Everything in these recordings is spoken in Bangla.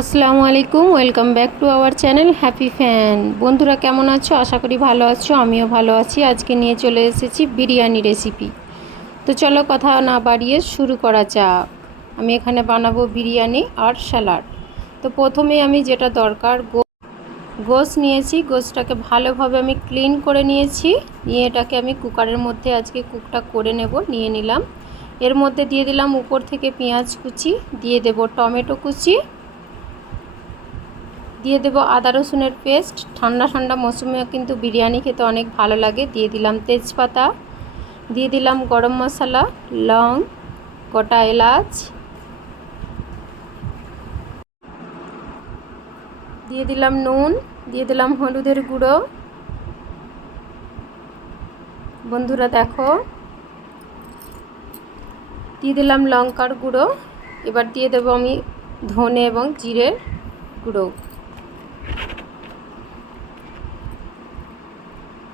আসসালামু আলাইকুম, welcome back to our channel happy fan. বন্ধুরা কেমন আছো? আশা করি ভালো আছো, আমিও ভালো আছি। আজকে নিয়ে চলে এসেছি বিরিয়ানি রেসিপি। তো চলো কথা না বাড়িয়ে শুরু করা যাক। আমি এখানে বানাবো বিরিয়ানি আর স্যালাড। তো প্রথমে আমি যেটা দরকার, গোশ নিয়েছি। গোশটাকে ভালোভাবে আমি ক্লিন করে নিয়েছি। নিয়ে এটাকে আমি কুকারের মধ্যে আজকে কুকটা করে নিয়ে নিলাম। এর মধ্যে দিয়ে দিলাম উপর থেকে পেঁয়াজ কুচি, দিয়ে দেব টমেটো কুচি, দিয়ে দেব আদা রসুনের পেস্ট। ঠান্ডা ঠান্ডা মৌসুমে কিন্তু বিরিয়ানি খেতে অনেক ভালো লাগে। দিয়ে দিলাম তেজপাতা, দিয়ে দিলাম গরম মশলা, লং, গোটা এলাচ, দিয়ে দিলাম নুন, দিয়ে দিলাম হলুদের গুঁড়ো। বন্ধুরা দেখো, দিয়ে দিলাম লঙ্কার গুঁড়ো। এবার দিয়ে দেবো আমি ধনে এবং জিরের গুঁড়ো।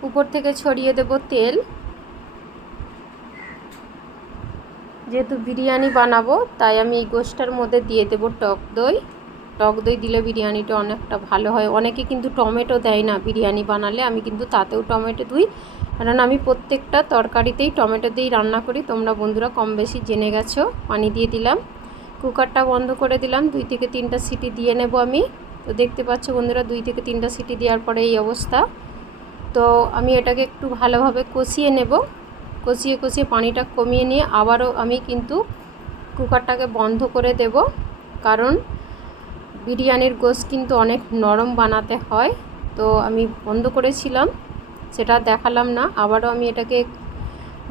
উপর থেকে ছড়িয়ে দেব তেল। যেহেতু বিরিয়ানি বানাবো তাই আমি এই গোশটার মধ্যে দিয়ে দেব টক দই। টক দই দিলে বিরিয়ানিটা অনেকটা ভালো হয়। অনেকে কিন্তু টমেটো দেয় না বিরিয়ানি বানালে, আমি কিন্তু তাতেও টমেটো দিই, কারণ আমি প্রত্যেকটা তরকারিতেই টমেটো দিয়েই রান্না করি। তোমরা বন্ধুরা কম বেশি জেনে গেছো। পানি দিয়ে দিলাম, কুকারটা বন্ধ করে দিলাম। 2 থেকে 3টা সিটি দিয়ে নেব আমি। তো দেখতে পাচ্ছ বন্ধুরা, 2 থেকে 3টা সিটি দেওয়ার পরে এই অবস্থা। তো আমি এটাকে একটু ভালোভাবে কষিয়ে নেব। কষিয়ে কষিয়ে পানিটা কমিয়ে নিয়ে আবারও আমি কিন্তু কুকারটাকে বন্ধ করে দেব, কারণ বিরিয়ানির গোশ কিন্তু অনেক নরম বানাতে হয়। তো আমি বন্ধ করেছিলাম, সেটা দেখালাম না। আবারও আমি এটাকে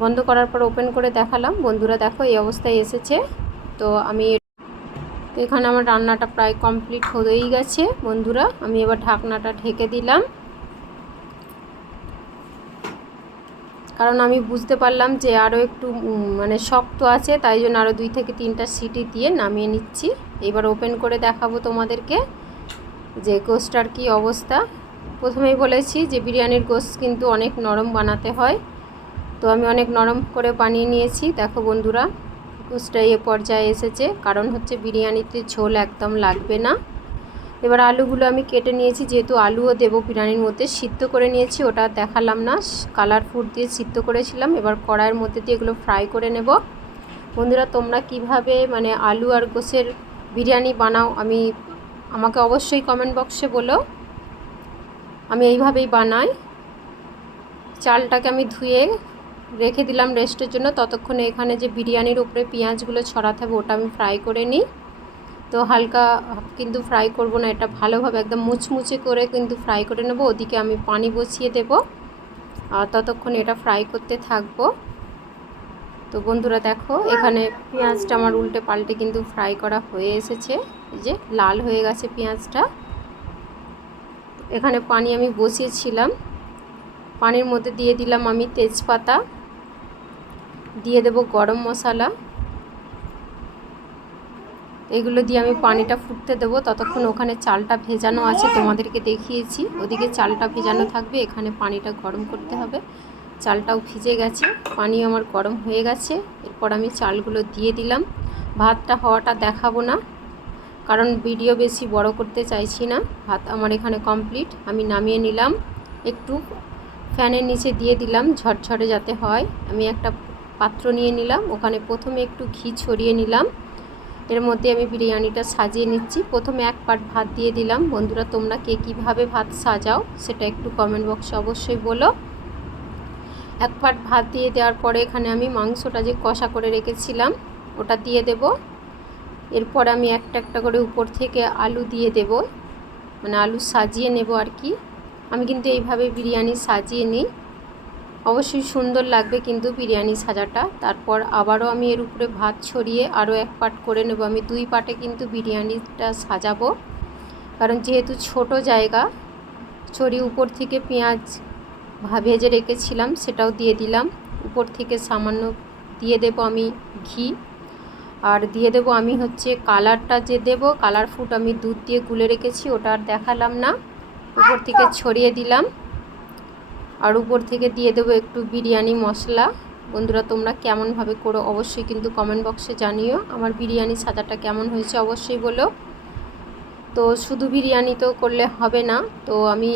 বন্ধ করার পর ওপেন করে দেখালাম। বন্ধুরা দেখো এই অবস্থায় এসেছে। তো এখানে আমার রান্নাটা প্রায় কমপ্লিট হয়েই গেছে। বন্ধুরা আমি এবার ঢাকনাটা ঢেকে দিলাম, কারণ আমি বুঝতে পারলাম যে আরও একটু শক্ত আছে, তাই জন্য আরও 2 থেকে 3টা সিটি দিয়ে নামিয়ে নিচ্ছি। এবার ওপেন করে দেখাবো তোমাদেরকে যে গোশটার কি অবস্থা। প্রথমেই বলেছি যে বিরিয়ানির গোশ কিন্তু অনেক নরম বানাতে হয়। তো আমি অনেক নরম করে বানিয়ে নিয়েছি। দেখো বন্ধুরা, গোশটা এ পর্যায়ে এসেছে, কারণ হচ্ছে বিরিয়ানিতে ঝোল একদম লাগবে না। এবার আলুগুলো আমি কেটে নিয়েছি, যেহেতু আলুও দেবো বিরিয়ানির মধ্যে। সিদ্ধ করে নিয়েছি, ওটা দেখালাম না, কালার ফুড দিয়ে সিদ্ধ করেছিলাম। এবার কড়াইয়ের মধ্যে দিয়ে এগুলো ফ্রাই করে নেব। বন্ধুরা তোমরা কিভাবে আলু আর গোশের বিরিয়ানি বানাও আমাকে অবশ্যই কমেন্ট বক্সে বলো। আমি এইভাবেই বানাই। চালটাকে আমি ধুয়ে রেখে দিলাম রেস্টের জন্য। ততক্ষণে এখানে যে বিরিয়ানির উপরে পেঁয়াজগুলো ছড়াতে হবে ওটা আমি ফ্রাই করে নিই। তো হালকা কিন্তু ফ্রাই করব না, এটা ভালোভাবে একদম মুচমুচে করে কিন্তু ফ্রাই করে নেব। ওদিকে আমি পানি বসিয়ে দেব আর ততক্ষণ এটা ফ্রাই করতে থাকবো। তো বন্ধুরা দেখো, এখানে পেঁয়াজটা আমার উল্টে পাল্টে কিন্তু ফ্রাই করা হয়ে এসেছে। এই যে লাল হয়ে গেছে পেঁয়াজটা। এখানে পানি আমি বসিয়েছিলাম, পানির মধ্যে দিয়ে দিলাম আমি তেজপাতা, দিয়ে দেব গরম মশলা। এগুলো দিয়ে আমি পানিটা ফুটতে দেবো। ততক্ষণ ওখানে চালটা ভেজানো আছে, তোমাদেরকে দেখিয়েছি। ওদিকে চালটা ভেজানো থাকবে, এখানে পানিটা গরম করতে হবে। চালটাও ভিজে গেছে, পানিও আমার গরম হয়ে গেছে। এরপর আমি চালগুলো দিয়ে দিলাম। ভাতটা হওয়াটা দেখাবো না, কারণ ভিডিও বেশি বড় করতে চাইছি না। ভাত আমার এখানে কমপ্লিট, আমি নামিয়ে নিলাম। একটু ফ্যানের নিচে দিয়ে দিলাম ঝরঝরে যাতে হয়। আমি একটা পাত্র নিয়ে নিলাম, ওখানে প্রথমে একটু ঘি ছড়িয়ে নিলাম। এর মধ্যে আমি বিরিয়ানিটা সাজিয়ে নিচ্ছি। প্রথমে 1 পাট ভাত দিয়ে দিলাম। বন্ধুরা তোমরা কে কীভাবে ভাত সাজাও সেটা একটু কমেন্ট বক্সে অবশ্যই বলো। 1 পাট ভাত দিয়ে দেওয়ার পরে এখানে আমি মাংসটা যে কষা করে রেখেছিলাম ওটা দিয়ে দেব। এরপর আমি একটা একটা করে উপর থেকে আলু দিয়ে দেব, আলু সাজিয়ে নেব আর কি। আমি কিন্তু এইভাবে বিরিয়ানি সাজিয়ে নিই, অবশ্যই সুন্দর লাগবে কিন্তু বিরিয়ানি সাজাটা। তারপর আবারও আমি এর উপরে ভাত ছড়িয়ে আরও 1 পাট করে নেব। আমি 2 পাটে কিন্তু বিরিয়ানিটা সাজাবো, কারণ যেহেতু ছোট জায়গা। ছড়িয়ে উপর থেকে পেঁয়াজ ভেজে রেখেছিলাম সেটাও দিয়ে দিলাম। উপর থেকে সামান্য দিয়ে দেব আমি ঘি, আর দিয়ে দেব আমি কালারটা যে দেব, কালার ফুড আমি দুধ দিয়ে গুলে রেখেছি, ওটা আর দেখালাম না। উপর থেকে ছড়িয়ে দিলাম, আর উপর থেকে দিয়ে দেবো একটু বিরিয়ানি মশলা। বন্ধুরা তোমরা কেমনভাবে করো অবশ্যই কিন্তু কমেন্ট বক্সে জানিও। আমার বিরিয়ানি সাজাটা কেমন হয়েছে অবশ্যই বলো। তো শুধু বিরিয়ানি তো করলে হবে না, তো আমি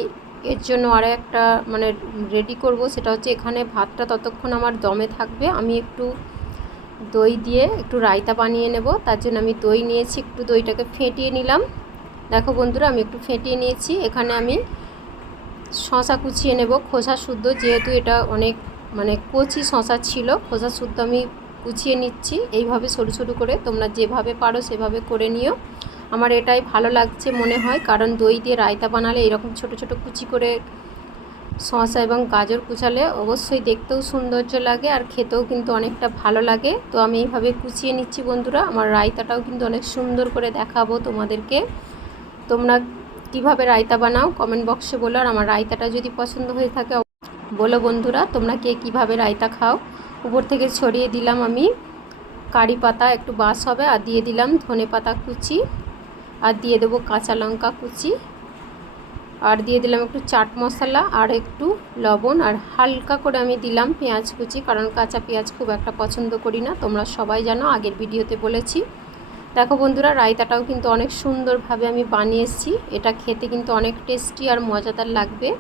এর জন্য আরও একটা মানে রেডি করব। সেটা হচ্ছে এখানে ভাতটা ততক্ষণ আমার দমে থাকবে, আমি একটু দই দিয়ে একটু রায়তা বানিয়ে নেব। তার জন্য আমি দই নিয়েছি, একটু দইটাকে ফেটিয়ে নিলাম। দেখো বন্ধুরা, আমি একটু ফেটিয়ে নিয়েছি। এখানে আমি শসা কুচিয়ে নেব, খোসা শুদ্ধ, যেহেতু এটা অনেক মানে কচি শসা ছিল, খোসা শুদ্ধ আমি কুচিয়ে নিচ্ছি এইভাবে সরু সরু করে। তোমরা যেভাবে পারো সেভাবে করে নিও, আমার এটাই ভালো লাগছে মনে হয়, কারণ দই দিয়ে রায়তা বানালে এরকম ছোট ছোট কুচি করে শসা এবং গাজর কুচালে অবশ্যই দেখতেও সৌন্দর্য লাগে আর খেতেও কিন্তু অনেকটা ভালো লাগে। তো আমি এইভাবে কুচিয়ে নিচ্ছি বন্ধুরা। আমার রায়তাটাও কিন্তু অনেক সুন্দর করে দেখাবো তোমাদেরকে। তোমরা কিভাবে রায়তা বানাও কমেন্ট বক্সে বলো, আর আমার রায়তাটা যদি পছন্দ হয়ে থাকে বলো বন্ধুরা, তোমরা কে কীভাবে রায়তা খাও। উপর থেকে ছড়িয়ে দিলাম আমি কারি পাতা, একটু বাস হবে, আর দিয়ে দিলাম ধনে পাতা কুচি, আর দিয়ে দেবো কাঁচা লঙ্কা কুচি, আর দিয়ে দিলাম একটু চাট মশলা আর একটু লবণ, আর হালকা করে আমি দিলাম পেঁয়াজ কুচি, কারণ কাঁচা পেঁয়াজ খুব একটা পছন্দ করি না, তোমরা সবাই জানো, আগের ভিডিওতে বলেছি। দেখো বন্ধুরা, রায়তাটাও কিন্তু অনেক সুন্দরভাবে আমি বানিয়েছি। এটা খেতে কিন্তু অনেক টেস্টি আর মজাদার লাগবে।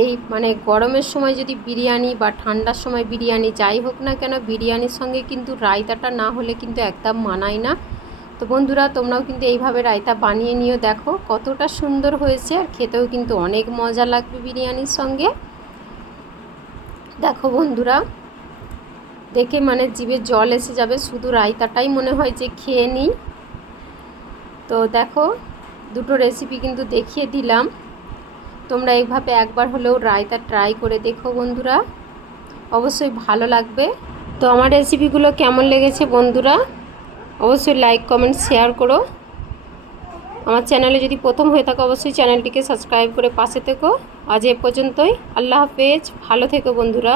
এই মানে গরমের সময় যদি বিরিয়ানি বা ঠান্ডার সময় বিরিয়ানি যাই হোক না কেন, বিরিয়ানির সঙ্গে কিন্তু রায়তাটা না হলে কিন্তু একদম মানায় না। তো বন্ধুরা, তোমরাও কিন্তু এইভাবে রায়তা বানিয়ে নিও, দেখো কতটা সুন্দর হয়েছে, আর খেতেও কিন্তু অনেক মজা লাগবে বিরিয়ানির সঙ্গে। দেখো বন্ধুরা, দেখে মানে জিভে জল এসে যাবে, শুধু রায়তাটাই মনে হয় যে খেয়ে নিই। তো দেখো, দুটো রেসিপি কিন্তু দেখিয়ে দিলাম, তোমরা এইভাবে একবার হলেও রায়তা ট্রাই করে দেখো বন্ধুরা, অবশ্যই ভালো লাগবে। তো আমার রেসিপিগুলো কেমন লেগেছে বন্ধুরা, অবশ্যই লাইক কমেন্ট শেয়ার করো। আমার চ্যানেলে যদি প্রথম হয়ে থাকো অবশ্যই চ্যানেলটিকে সাবস্ক্রাইব করে পাশে থেকো। আজ এ পর্যন্তই, আল্লাহ হাফেজ, ভালো থেকো বন্ধুরা।